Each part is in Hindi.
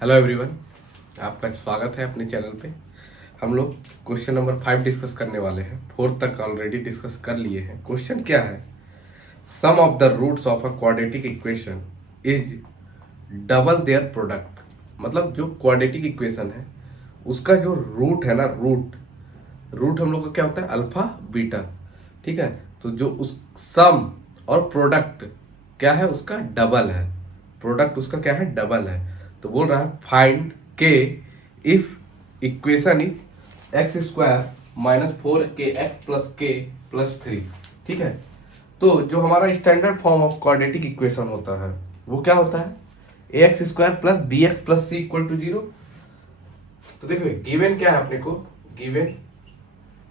हेलो एवरीवन, आपका स्वागत है अपने चैनल पे। हम लोग क्वेश्चन नंबर 5 डिस्कस करने वाले हैं। 4 तक ऑलरेडी डिस्कस कर लिए हैं। क्वेश्चन क्या है? Sum of the roots of a quadratic equation is double their product. मतलब जो क्वाड्रेटिक इक्वेशन है उसका जो रूट है ना, रूट हम लोग का क्या होता है? Alpha beta. ठीक है, तो जो उस सम और प्रोडक्ट क्या है उसका डबल है। प्रोडक्ट उसका क्या है? डबल है। तो बोल रहा है find k if equation is x square minus 4kx plus k plus 3। ठीक है, तो जो हमारा standard form of quadratic equation होता है वो क्या होता है? A x square plus b x plus c equal to 0। तो देखो गिवन क्या है अपने को? गिवन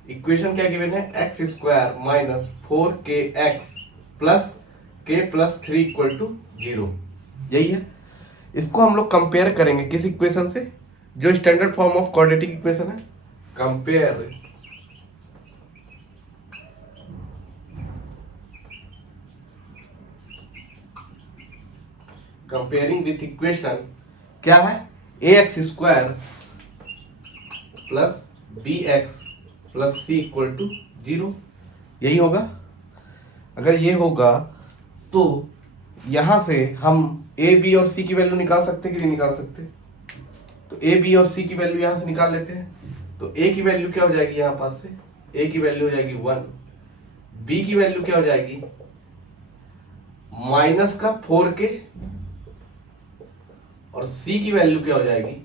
इक्वेशन क्या गिवन है? X square minus 4kx plus k plus 3 equal to 0। यही है। इसको हम लोग कंपेयर करेंगे किस इक्वेशन से? जो standard form of quadratic equation है। कंपेयरिंग विथ इक्वेशन क्या है? A x square plus b x plus c equal to 0। यही होगा। अगर ये होगा तो यहां से हम ए बी और सी की वैल्यू निकाल सकते कि नहीं निकाल सकते? तो ए बी और सी की वैल्यू यहां से निकाल लेते हैं। तो ए की वैल्यू क्या हो जाएगी? यहां पास से ए की वैल्यू हो जाएगी 1। बी की वैल्यू क्या हो जाएगी? माइनस का 4k। और सी की वैल्यू क्या हो जाएगी?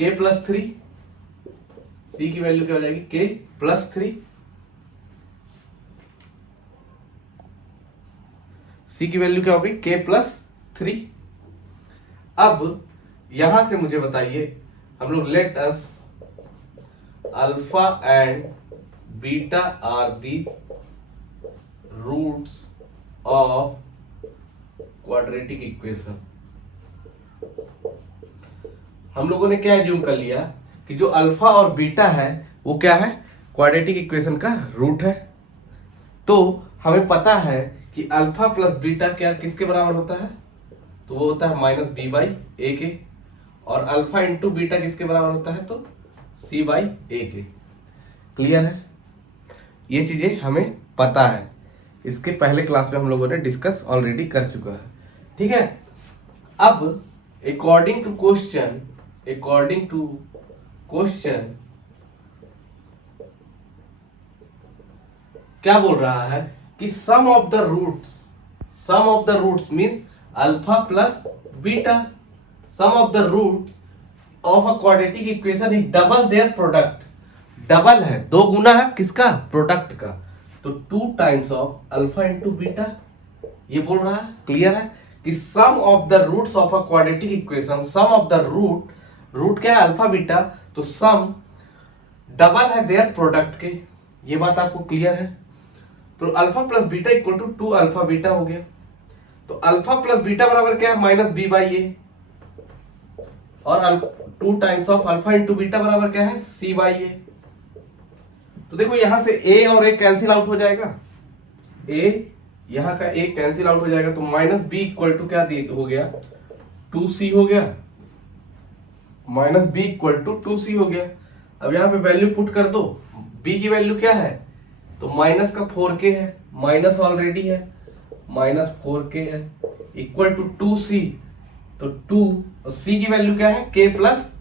k plus 3। सी की वैल्यू क्या हो जाएगी? k plus 3। सी की वैल्यू क्या होगी? k plus 3। अब यहां से मुझे बताइए, हम लोग let us alpha and beta are the roots of quadratic equation. हम लोगों ने क्या एज्यूम कर लिया कि जो अल्फा और बीटा है वो क्या है? क्वाड्रेटिक इक्वेशन का रूट है। तो हमें पता है कि अल्फा प्लस बीटा क्या किसके बराबर होता है? तो वो होता है माइनस बी बाई ए के। और अल्फा इंटू बीटा किसके बराबर होता है? तो सी बाई ए के। क्लियर है? ये चीजें हमें पता है, इसके पहले क्लास में हम लोगों ने डिस्कस ऑलरेडी कर चुका है। ठीक है, अब अकॉर्डिंग टू क्वेश्चन क्या बोल रहा है कि sum of the roots means alpha plus beta. Sum of the roots of a quadratic equation is double their product. Double है, दो गुना है किसका? प्रोडक्ट का। तो 2 times of alpha into beta. ये बोल रहा है, क्लियर है कि sum of the roots of a quadratic equation, sum of the root क्या है? Alpha beta. तो सम डबल है देयर प्रोडक्ट के। ये बात आपको क्लियर है? तो alpha plus beta equal to 2 alpha beta हो गया। तो अल्फा प्लस बीटा बराबर क्या है? Minus b by a. और 2 times of alpha into beta बराबर क्या है? C by a. तो देखो यहां से ए और ए कैंसिल आउट हो जाएगा। ए यहां का ए कैंसिल आउट हो जाएगा। तो माइनस बी इक्वल टू क्या हो गया? 2c हो गया। Minus B equal to 2c हो गया। अब यहां पे वैल्यू पुट कर दो। b की वैल्यू क्या है? तो माइनस का 4k है, माइनस ऑलरेडी है, माइनस 4k है इक्वल टू 2c। तो 2 और c की वैल्यू क्या है? k plus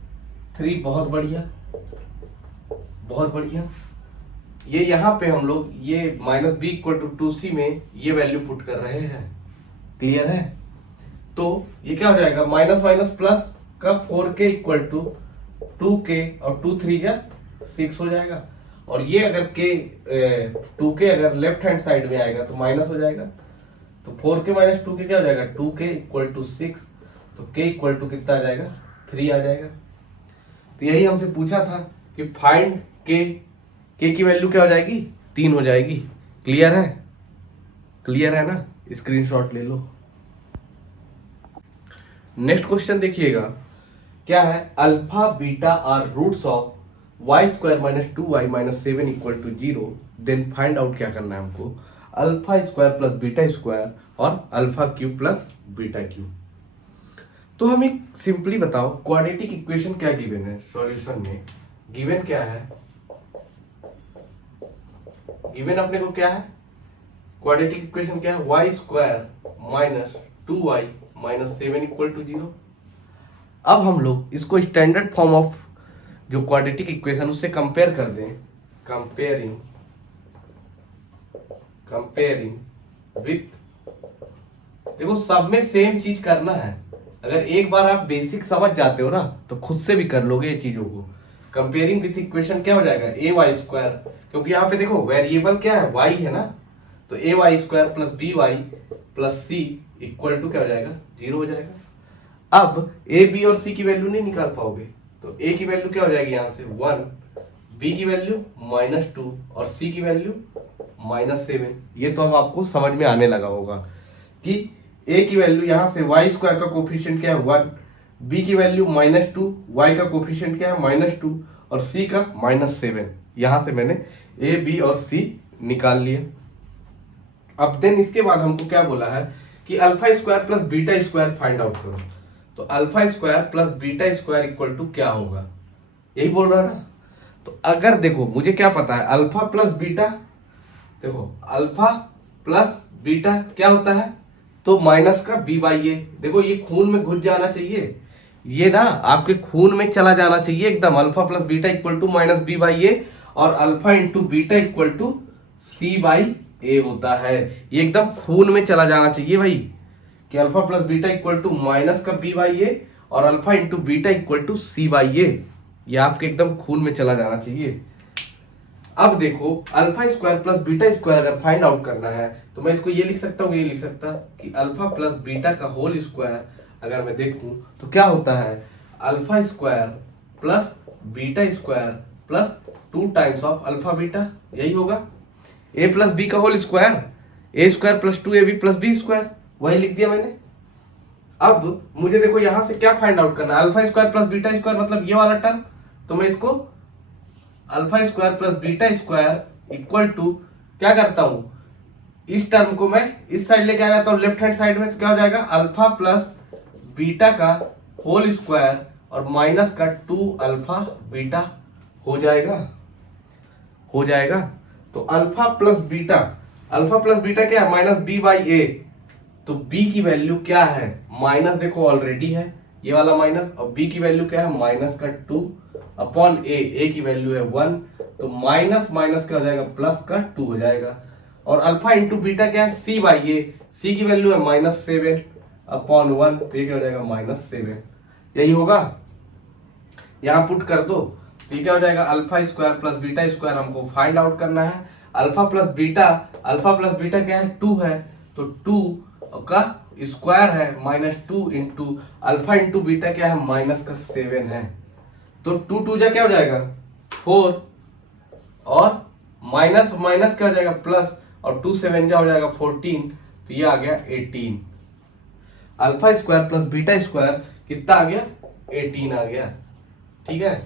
3। बहुत बढ़िया, बहुत बढ़िया। ये यहां पे हम लोग ये minus B equal to 2c में ये वैल्यू पुट कर रहे हैं। क्लियर है? तो ये क्या हो जाएगा? माइनस माइनस प्लस का 4k इक्वल टू 2k और 2 3 जा 6 हो जाएगा। और ये अगर k 2k अगर लेफ्ट हैंड साइड में आएगा तो माइनस हो जाएगा। तो 4k माइनस 2k क्या हो जाएगा? 2k equal to 6। तो k इक्वल टू कितना आ जाएगा? 3 आ जाएगा। तो यही हमसे पूछा था कि फाइंड k की वैल्यू क्या हो जाएगी? 3 हो जाएगी। क्लियर है? क्लियर है ना? स्क्रीनशॉट ले लो। नेक्स्ट क्वेश्चन देखिएगा, क्या है? Alpha beta are roots of y square minus 2y minus 7 equal to 0। Then find out क्या करना है हमको? Alpha square plus beta square और alpha cube plus beta cube. तो हमें सिंपली बताओ क्वाड्रेटिक इक्वेशन क्या गिवन है सॉल्यूशन में। गिवन क्या है, गिवन अपने को क्या है, क्वाड्रेटिक इक्वेशन क्या है, y square minus 2y minus 7 equal to 0। अब हम लोग इसको स्टैंडर्ड फॉर्म ऑफ जो क्वाड्रेटिक इक्वेशन उससे कंपेयर कर दें, कंपेयरिंग विथ, देखो सब में सेम चीज करना है। अगर एक बार आप बेसिक समझ जाते हो ना तो खुद से भी कर लोगे ये चीजों को। कंपेयरिंग विथ इक्वेशन क्या हो जाएगा, ए वाई स्क्वायर, क्योंकि यहाँ पे देखो वेरिएबल क्या है, y है ना, तो a y square plus b y plus c equal to क्या हो जाएगा, 0 हो जाएगा। अब ए बी और सी की वैल्यू नहीं निकाल पाओगे, तो ए की वैल्यू क्या हो जाएगी यहाँ से 1, बी की वैल्यू -2 और सी की वैल्यू -7। ये तो अब आपको समझ में आने लगा होगा कि ए की वैल्यू यहाँ से वाई स्क्वायर का कोफिशिएंट क्या है 1, बी की वैल्यू -2, वाई का कोफिशिएंट क्या है -2 और सी का -7। यहां से मैंने ए बी और सी निकाल लिया। अब देन इसके बाद हमको क्या बोला है कि alpha square plus beta square find out करो। तो alpha square plus beta square equal to क्या होगा, यही बोल रहा है ना। तो अगर देखो मुझे क्या पता है, अल्फा प्लस बीटा, देखो अल्फा प्लस बीटा क्या होता है, तो माइनस का बी बाई ए। देखो ये खून में घुस जाना चाहिए, ये ना आपके खून में चला जाना चाहिए एकदम। Alpha plus beta equal to minus b by a और alpha into beta equal to c by a होता है। ये एकदम खून में चला जाना चाहिए भाई, कि alpha plus beta equal to minus का बी बाई ए और alpha into beta equal to c by a. ये आपके एकदम खून में चला जाना चाहिए। अब देखो alpha square plus beta square अगर फाइंड आउट करना है तो मैं इसको ये लिख सकता हूँ, ये लिख सकता कि अल्फा प्लस बीटा का होल स्क्वायर अगर मैं देखूं तो क्या होता है, alpha square plus beta square plus 2 times of alpha beta, यही होगा। ए प्लस बी का whole square, a square plus 2ab plus b square, वही लिख दिया मैंने। अब मुझे देखो यहां से क्या फाइंड आउट करना है, alpha square plus beta square मतलब ये वाला टर्म, तो मैं इसको alpha square plus beta square equal to क्या करता हूं, इस टर्म को मैं इस साइड लेके आ जाता हूं लेफ्ट हैंड साइड में, तो क्या हो जाएगा अल्फा प्लस बीटा का होल स्क्वायर और माइनस का 2 अल्फा बीटा हो जाएगा, हो जाएगा। तो alpha plus beta, alpha plus beta क्या है, माइनस बी बाई ए, तो बी की वैल्यू क्या है, माइनस देखो ऑलरेडी है ये वाला माइनस, और बी की वैल्यू क्या है माइनस का 2 अपॉन ए की वैल्यू है 1, तो माइनस माइनस क्या हो जाएगा प्लस का 2 हो जाएगा। और अल्फा इंटू बीटा क्या है सी बाई ए, सी की वैल्यू है -7 अपॉन 1, तो ये क्या हो जाएगा -7, यही होगा। यहां पुट कर दो तो ये क्या हो जाएगा, alpha square plus beta square हमको फाइंड आउट करना है। अल्फा प्लस बीटा क्या है 2 है, तो 2 का स्क्वायर है -2 इंटू अल्फा इंटू बीटा क्या है -7 है, तो 2 जा क्या हो जाएगा 4 और माइनस माइनस क्या हो जाएगा प्लस, और 2 7 जा हो जाएगा 14, तो ये आ गया 18। Alpha square plus beta square कितना आ गया 18 आ गया, ठीक है।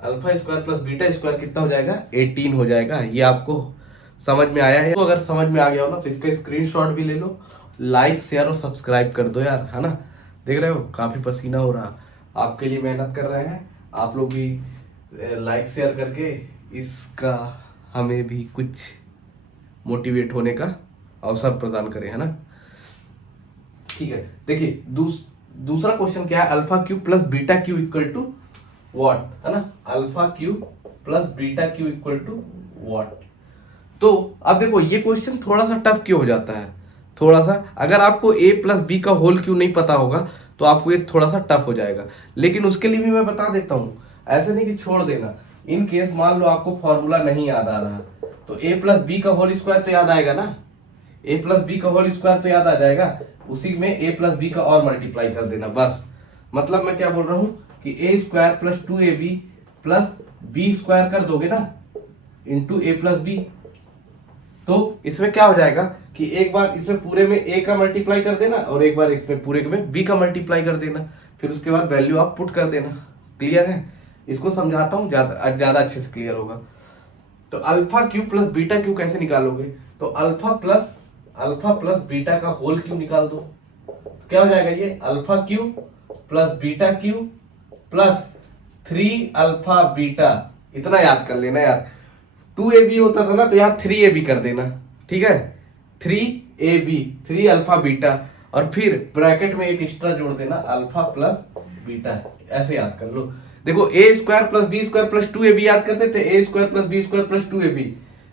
Alpha square plus beta square कितना हो जाएगा 18 हो जाएगा। ये आपको समझ में आया है, तो अगर समझ में आ गया हो ना तो इसका स्क्रीनशॉट भी ले लो, लाइक शेयर और सब्सक्राइब कर दो यार, है ना। देख रहे हो काफी पसीना हो रहा, आपके लिए मेहनत कर रहे हैं, आप लोग भी लाइक शेयर करके इसका हमें भी कुछ मोटिवेट होने का अवसर प्रदान करें, है ना। ठीक है, देखिए दूसरा क्वेश्चन क्या है, alpha cube plus beta cube equal to what, है ना। Alpha cube plus beta cube equal to what. तो अब देखो ये क्वेश्चन थोड़ा सा टफ क्यों हो जाता है, थोड़ा सा अगर आपको ए प्लस बी का होल क्यों नहीं पता होगा तो आपको ये थोड़ा सा टफ हो जाएगा, लेकिन उसके लिए भी मैं बता देता हूं, ऐसे नहीं कि छोड़ देना। इन केस मान लो आपको फॉर्मूला नहीं याद आ रहा तो ए प्लस बी का होल स्क्वायर तो याद आएगा ना, ए प्लस बी का होल स्क्वायर तो याद आ जाएगा, उसी में ए प्लस बी का और मल्टीप्लाई कर देना बस। मतलब मैं क्या बोल रहा हूँ कि a square plus 2ab plus b square कर दोगे ना इंटू ए प्लस बी, तो इसमें क्या हो जाएगा कि एक बार इसमें पूरे में ए का मल्टीप्लाई कर देना और एक बार इसमें पूरे में बी का मल्टीप्लाई कर देना, फिर उसके बाद वैल्यू आप पुट कर देना। क्लियर है, इसको समझाता हूँ ज्यादा अच्छे से क्लियर होगा। तो alpha cube plus beta Q कैसे निकालोगे, तो अल्फा प्लस बीटा का होल क्यू निकाल दो, तो क्या हो जाएगा ये alpha cube plus beta Q plus 3 alpha beta. इतना याद कर लेना यार, 2ab होता था ना तो यहाँ 3ab कर देना, ठीक है, 3ab 3 अल्फा बीटा, और फिर ब्रैकेट में एक एक्स्ट्रा जोड़ देना अल्फा प्लस बीटा, ऐसे याद कर लो। देखो a square plus b square plus 2ab याद करते थे, a square plus b square plus 2ab,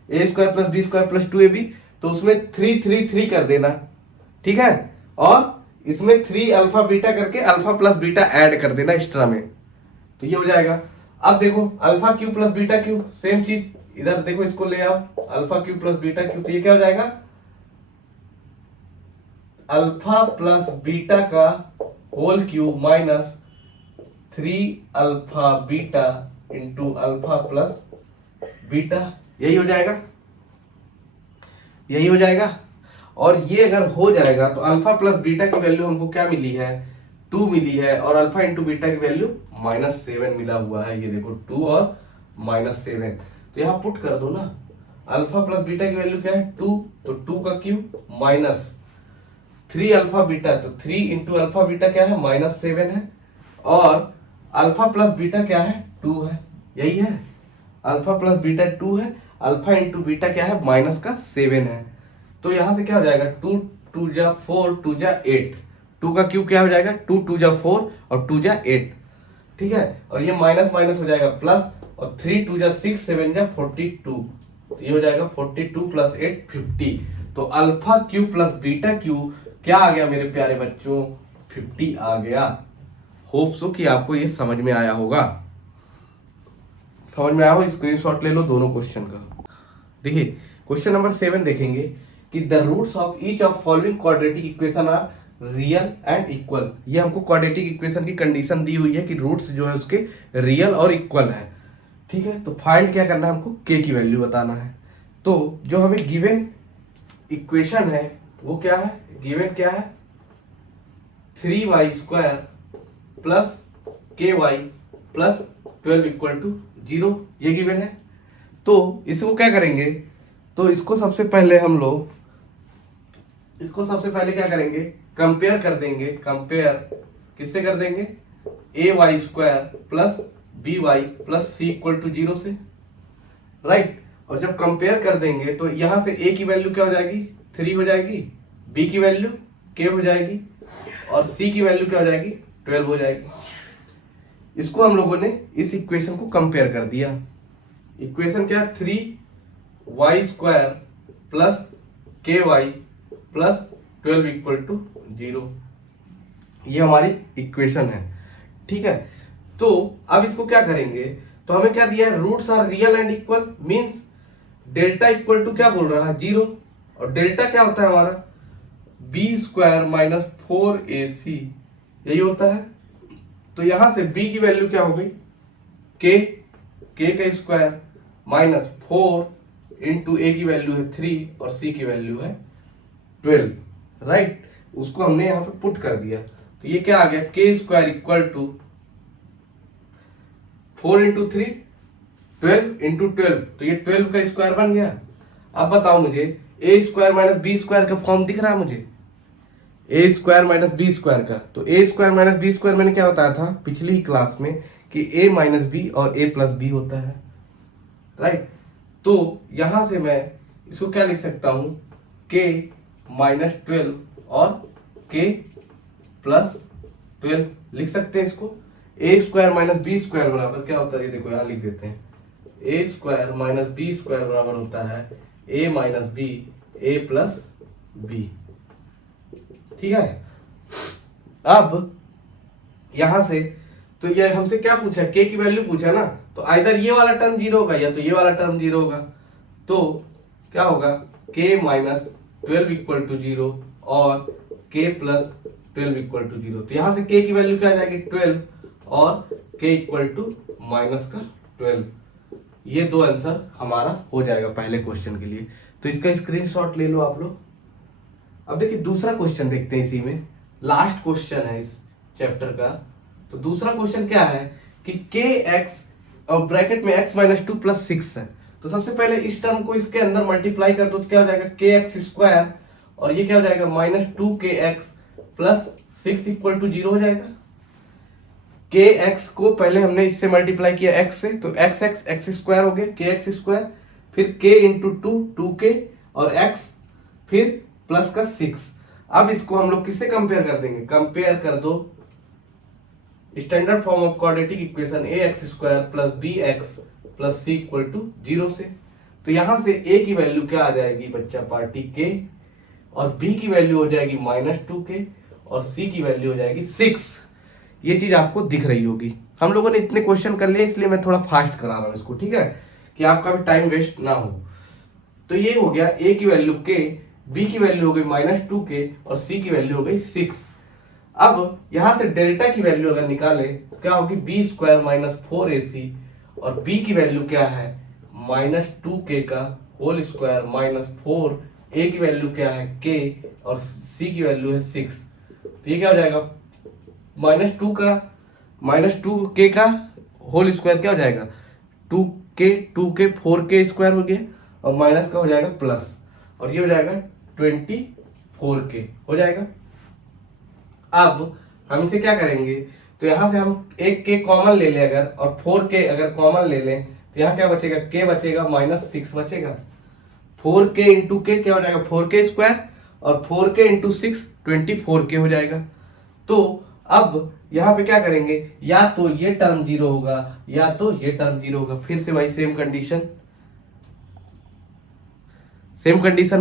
a square plus b square plus 2ab, तो उसमें 3 3 3 कर देना, ठीक है, और इसमें 3 अल्फा बीटा करके अल्फा प्लस बीटा ऐड कर देना एक्स्ट्रा में, तो ये हो जाएगा। अब देखो alpha cube plus beta cube, same चीज इधर देखो, इसको ले आओ, alpha cube plus beta cube, तो ये क्या हो जाएगा, अल्फा प्लस बीटा का whole cube minus 3 alpha beta into alpha plus beta, यही हो जाएगा, यही हो जाएगा। और ये अगर हो जाएगा तो अल्फा प्लस बीटा की वैल्यू हमको क्या मिली है, 2 मिली है, और अल्फा इंटू बीटा की वैल्यू -7 मिला हुआ है, ये देखो 2 और -7, तो यहाँ पुट कर दो ना, अल्फा प्लस बीटा की वैल्यू क्या है 2, तो 2 का क्यूब माइनस 3 अल्फा बीटा, तो 3 इंटू अल्फा बीटा क्या है -7 है, और अल्फा प्लस बीटा क्या है 2 है, यही है, अल्फा प्लस बीटा 2 है, अल्फा इंटू बीटा क्या है -7 है, तो यहां से क्या हो जाएगा 2 2 जा 4 2 जा 8, 2 का क्यूब क्या हो जाएगा 2 2 जा 4 और 2 जा 8, ठीक है, और ये माइनस माइनस हो जाएगा प्लस, और 3 2 जा 6 7 जा 42, तो ये हो जाएगा 42 प्लस 8 50, तो alpha cube plus beta Q क्या आ गया मेरे प्यारे बच्चों, 50 आ गया। होप सो कि आपको ये समझ में आया होगा, समझ में आया हो, स्क्रीनशॉट ले लो दोनों क्वेश्चन का। देखिए क्वेश्चन नंबर 7 देखेंगे कि the roots of each of following quadratic equation are real and equal. ये हमको क्वाड्रेटिक इक्वेशन की कंडीशन दी हुई है कि रूट्स जो है उसके रियल और इक्वल है, ठीक है, तो फाइंड क्या करना है हमको, के की वैल्यू बताना है। तो जो हमें गिवन इक्वेशन है वो क्या है, गिवन क्या है 3y² plus ky plus 12 equal to 0, ये गिवन है। तो इसको क्या करेंगे, तो इसको सबसे पहले हम लोग क्या करेंगे, कंपेयर कर देंगे, कंपेयर किससे कर देंगे, ay² plus by plus c equal to 0 से, राइट, और जब कंपेयर कर देंगे तो यहां से a की वैल्यू क्या हो जाएगी 3 हो जाएगी, b की वैल्यू k हो जाएगी, और c की वैल्यू क्या हो जाएगी 12 हो जाएगी। इसको हम लोगों ने इस इक्वेशन को कंपेयर कर दिया, इक्वेशन क्या 3y² plus ky plus 12 equal to 0, ये हमारी इक्वेशन है, ठीक है। तो अब इसको क्या करेंगे, तो हमें क्या दिया है, roots are real and equal, means delta equal to क्या बोल रहा है 0, और डेल्टा क्या होता है हमारा b² माइनस 4ac, यही होता है। तो यहां से b की वैल्यू क्या हो गई k का स्क्वायर माइनस 4 इंटू a की वैल्यू है 3 और c की वैल्यू है 12, राइट, उसको हमने यहां पे पुट कर दिया, तो ये क्या आ गया k² equal to 4 into 3 12 into 12, तो ये 12 का स्क्वायर बन गया। अब बताओ मुझे a² माइनस b² का फॉर्म दिख रहा है मुझे, a² माइनस b² का, तो a² माइनस b² मैंने क्या बताया था पिछली क्लास में कि a माइनस b और a प्लस b होता है, राइट। तो यहां से मैं इसको क्या लिख सकता हूं k माइनस 12 और k प्लस 12 लिख सकते हैं इसको। a² माइनस b² बराबर क्या होता है, ये देखो यहां लिख देते हैं, a² माइनस b² बराबर होता है a minus b a plus b, ठीक है। अब यहां से तो ये हमसे क्या पूछा, k की वैल्यू पूछा ना, तो आइदर ये वाला टर्म 0 होगा या तो ये वाला टर्म 0 होगा, तो क्या होगा k माइनस 12 इक्वल टू 0 और k प्लस 12 इक्वल टू 0, तो यहां से k की वैल्यू क्या आ जाएगी 12 और k इक्वल टू माइनस का 12, ये दो आंसर हमारा हो जाएगा पहले क्वेश्चन के लिए। तो इसका स्क्रीनशॉट ले लो आप लोग। अब देखिए दूसरा क्वेश्चन देखते हैं, इसी में लास्ट क्वेश्चन है इस चैप्टर का। तो दूसरा क्वेश्चन क्या है कि kx और ब्रैकेट में x माइनस 2 प्लस 6 है, तो सबसे पहले इस टर्म को इसके अंदर मल्टीप्लाई कर दो, तो क्या हो जाएगा kx² और ये क्या हो जाएगा -2kx प्लस 6 इक्वल टू 0 हो जाएगा, के एक्स को पहले हमने इससे मल्टीप्लाई किया एक्स से, तो एक्स एक्स एक्स स्क्वायर हो गया के एक्स स्क्वायर, फिर के इंटू टू के और एक्स, फिर प्लस का 6। अब इसको हम लोग किससे कंपेयर कर देंगे, कंपेयर कर दो standard form of quadratic equation a x square plus b x plus c equal to 0 से। तो यहां से ए की वैल्यू क्या आ जाएगी बच्चा पार्टी के, और बी की वैल्यू हो जाएगी -2k, और सी की वैल्यू हो जाएगी 6। ये चीज आपको दिख रही होगी। हम लोगों ने इतने क्वेश्चन कर लिए इसलिए मैं थोड़ा फास्ट करा रहा हूं इसको, ठीक है, कि आपका भी टाइम वेस्ट ना हो। तो ये हो गया ए की वैल्यू के, बी की वैल्यू हो गई -2k और सी की वैल्यू हो गई 6। अब यहां से डेल्टा की वैल्यू अगर निकाले तो क्या होगी b² - 4ac, और b की वैल्यू क्या है -2k का होल स्क्वायर -4, a की वैल्यू क्या है k और c की वैल्यू है 6। तो ये क्या हो जाएगा -2k का होल स्क्वायर क्या हो जाएगा 2k 4k स्क्वायर हो गया, और माइनस का हो जाएगा प्लस, और ये हो जाएगा 24k हो जाएगा। अब हम इसे क्या करेंगे, तो यहां से हम एक के कॉमन ले लें अगर, और 4k अगर कॉमन ले लें तो यहाँ क्या बचेगा k बचेगा -6 बचेगा। 4k इंटू के क्या हो जाएगा 4k स्क्वायर, और 4k इंटू 6 24k हो जाएगा। तो अब यहाँ पे क्या करेंगे, या तो ये टर्म 0 होगा या तो ये टर्म 0 होगा। फिर से भाई सेम कंडीशन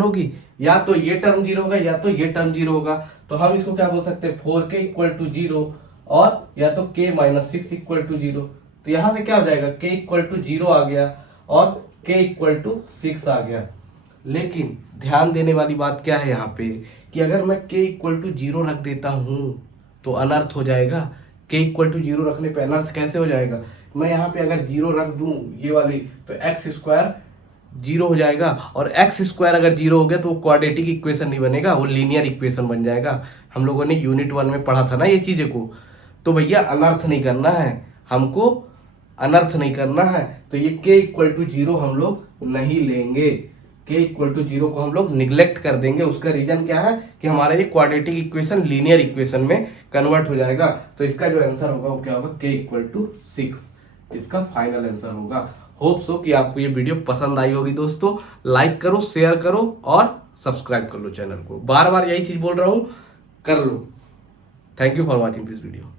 होगी, या तो ये टर्म 0 होगा या तो ये टर्म 0 होगा। तो हम इसको क्या बोल सकते हैं 4k = 0, और या तो k - 6 = 0। तो यहां से क्या हो जाएगा k = 0 आ गया और k = 6 आ गया। लेकिन ध्यान देने वाली बात क्या है यहाँ पे, कि अगर मैं k = 0 रख देता हूं तो अनर्थ हो जाएगा। k = 0 रखने पे अनर्थ कैसे हो जाएगा, मैं यहाँ पे अगर 0 रख दूं ये वाली, तो x² 0 हो जाएगा, और x² अगर 0 हो गया तो वो क्वाड्रेटिक इक्वेशन नहीं बनेगा, वो लीनियर इक्वेशन बन जाएगा। हम लोगों ने यूनिट 1 में पढ़ा था ना ये चीजें को। तो भैया अनर्थ नहीं करना है हमको, अनर्थ नहीं करना है। तो ये k = 0 हम लोग नहीं लेंगे, k = 0 को हम लोग निग्लेक्ट कर देंगे। उसका रीजन क्या है कि हमारा ये क्वाड्रेटिक इक्वेशन लीनियर इक्वेशन में कन्वर्ट हो जाएगा। तो इसका जो आंसर होगा वो क्या होगा k = 6, इसका फाइनल आंसर होगा। होप सो कि आपको ये वीडियो पसंद आई होगी दोस्तों। लाइक करो, शेयर करो और सब्सक्राइब कर लो चैनल को। बार बार यही चीज बोल रहा हूं, कर लो। Thank you for watching this video.